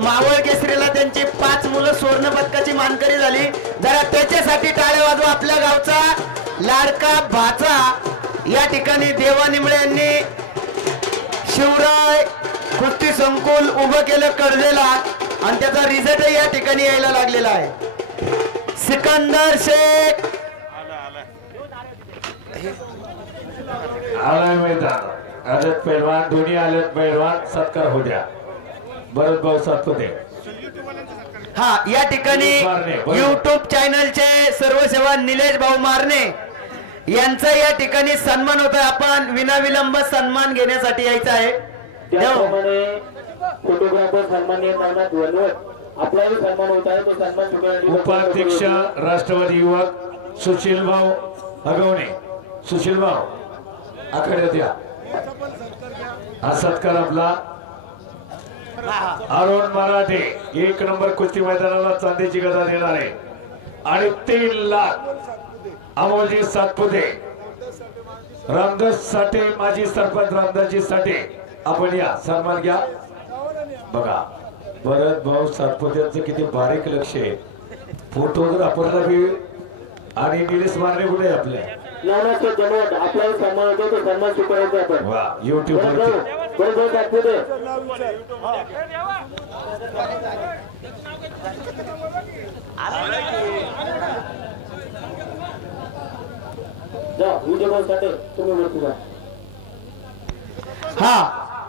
मावळ केसरीला त्यांची 5 मुलं स्वर्ण पदकाची मानकरी झाली। जरा त्याच्यासाठी टाळ्या वाजवा। आपल्या गावचा लाडका भाचा या ठिकाणी देवा निंबळे यांनी शिवराय कुस्ती संकुल उभं केलं कर्जेला आणि त्याचा रिझल्ट या ठिकाणी यायला लागलेला आहे। सिकंदर शेख आलाय मैदान आदत पैलवान दोन्ही आलेत पैलवान सत्कार होऊ द्या। भरत भाऊ सातपुते हा या ठिकाणी YouTube चॅनलचे सर्व सेवा निलेश भाऊ मारणे यांचा या ठिकाणी सन्मान होतोय। आपण विनाविलंब सन्मान घेण्यासाठी यायचं आहे। फोटोग्राफर सन्माननीय नानात वनवत आपलाही सन्मान होत आहे। तो सन्मान स्वीकारण्यासाठी उपाध्यक्ष राष्ट्रवादी युवक सुशील भाऊ अगवणे सुशील भाऊ आखाड्यात या। हा सत्कार आपला अरुण मराठे 1 नंबर कुस्ती मैदानाला चांदीची गदा देणार आहे आणि 3 लाख अमोलजी सातपुते रामदास साठे माजी सरपंच रामदासजी साठे आपण या सन्मान घ्या। बघा भरत भाऊ सातपुतेचं किती बारीक लक्ष आहे। फोटोग्राफरला बी आणि निलेश मारणे कुठे आपल्या नानाचे जनवट आपलाही सन्मान होतो। तो सन्मान स्वीकारायचा आपण वा YouTube वरती बरोबर सातपुते हा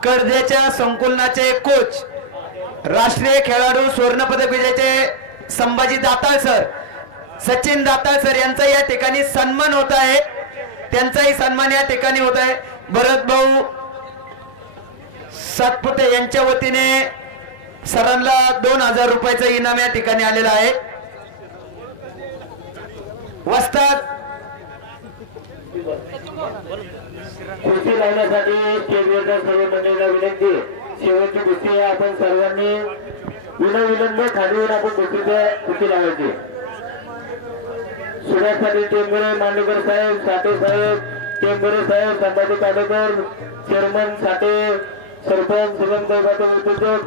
कर्जेच्या संकुलनाचे कोच राष्ट्रीय खेळाडू स्वर्ण पदक विजेते संभाजी दाताळ सर सचिन दाताळ सर यांचा या ठिकाणी सन्मान होत आहे। त्यांचाही सन्मान या ठिकाणी होत आहे। भरत भाऊ सातपुते यांच्या वतीने सरांना 2000 रुपयाचं इनाम या ठिकाणी आलेलं आहे। वस्ताद कुस्ती लावण्यासाठी स्टेजवरच्या सर्व मंडळीला विनंती। शेवटची कुस्ती आपण सर्वांनी विनाविलंब खालीवर आपण कुस्ती लावायची। सुभाष पाटील टेंबुरे मांडेकर साहेब साठे साहेब टेंबुरे साहेब संभाजी काडेकर चेअरमन साठे सरपंच सुगंध उद्योजक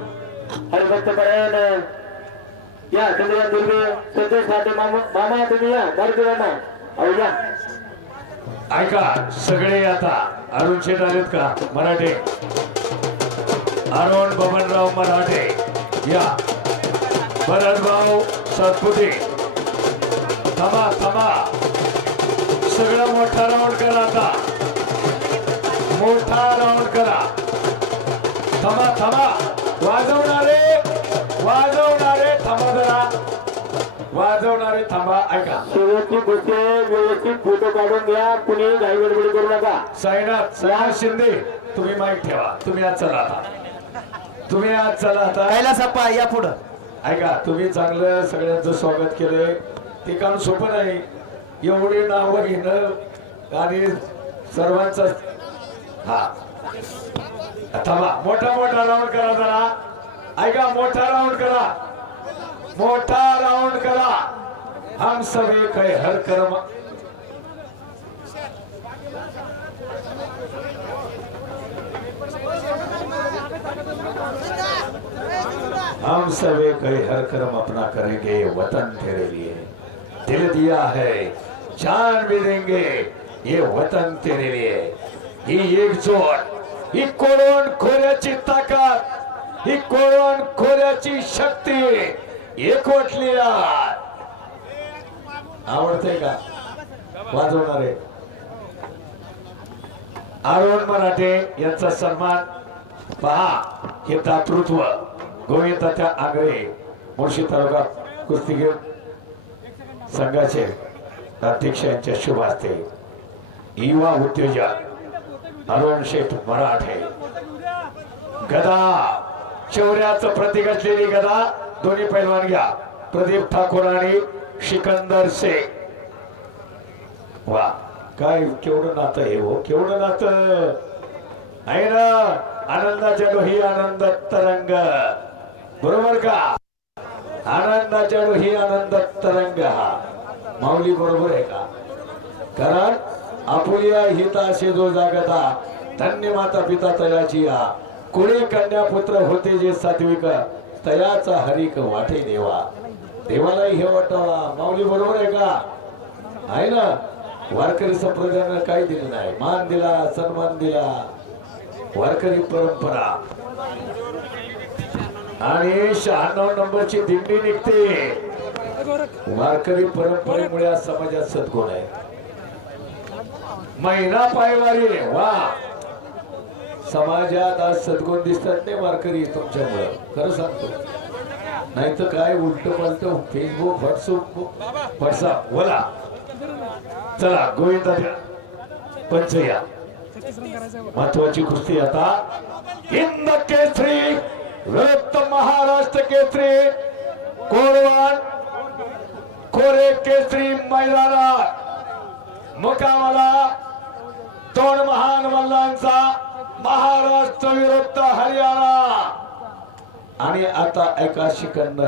हरिभक्त परायण या चंद्रकांत दुर्गे संतोष साठे मामा तुम्ही या भारतीयांना अवघ्या ऐका सगळे आता अरुण शेठ आलेत का मराठे अरुण बबनराव मराठे या भरत भाऊ सातपुते थांबा थांबा सगळं मोठा राऊंड करा। आता मोठा राऊंड करा। थांबा थांबा वाजवणारे थांबा जरा वाजवणारे थांबा। ऐका शेवटची गोष्ट व्यवस्थित फोटो काढून घ्या। कुणी घाई गडबडी करू नका। साईनाथ शिंदे तुम्ही माईक ठेवा। तुम्ही आज चला आता तुम्ही आज चला आता कैलासप्पा या पुढं। ऐका तुम्ही चांगलं सगळ्यांचं स्वागत केलंय। ते काम सोपं नाही एवढी नावं घेणं आणि सर्वांचा हा थांबा मोठा राऊंड करा जरा। ऐका मोठा राऊंड करा। हम सब एक है हर कर्म हम सब एक है हर कर्म अपना करेंगे वतन तेरे लिए दिल दिया है जान भी देंगे ये वतन तेरे लिए। ही एकजूट ही कोरोन खोऱ्याची ताकद ही कोरोन खोऱ्याची शक्ती एकवटली आवडते का वाजवणारे अरुण मराठे यांचा सन्मान पहा। हे दातृत्व गोविंदाच्या आगरे मुळशी तालुका कुस्तीगीर संघाचे अध्यक्ष यांच्या शुभ हस्ते युवा उद्योजक अरुण शेठ मराठे गदा शौर्याचं प्रतीक असलेली गदा दोन्ही पैलवान घ्या। प्रदीप ठाकूर आणि सिकंदर शेख वा काय केवढं नातं आहे हो केवढं नातं आहे ना। आनंदाच्या डोही आनंद तरंग बरोबर का आनंदाच्या डोही आनंद तरंग हा माऊली बरोबर आहे का। कारण आपुलिया हिताशे जो जागता धन्य माता पिता तयाची या कुळे कन्या पुत्र होते जे सात्विक तयाचा हरिक वाटे देवा. देवालाही हे वाटावा. माऊली बरोबर आहे का? आहे ना. वारकरी संप्रदायानं काही दिलं नाही. मान दिला, सन्मान दिला. वारकरी परंपरा आणि 96 नंबरची दिंडी निघते. वारकरी परंपरेमुळे आज समाजात सद्गुण आहे. महिना पायवारी वा समाजात आज सद्गुण दिसतात ते वारकरी तुमच्यामुळे. खरं सांगतो. नाही तर काय उलट पालट फेसबुक व्हॉट्सअप बोला. चला गोविंदा पंचया महत्वाची कुस्ती आता. हिंद केसरी रक्त महाराष्ट्र केसरी कोरवान खोरे केसरी मैदानात मुकामाला दोन महान मल्लांचा महाराष्ट्र विरुद्ध हरियाणा. आणि आता एका शिकंद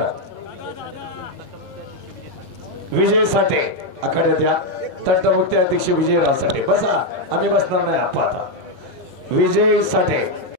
विजय साठे आखाड्यात या. तंटमुक्ती अध्यक्ष विजय राव साठे बसा. आम्ही बसणार नाही. आता विजय साठे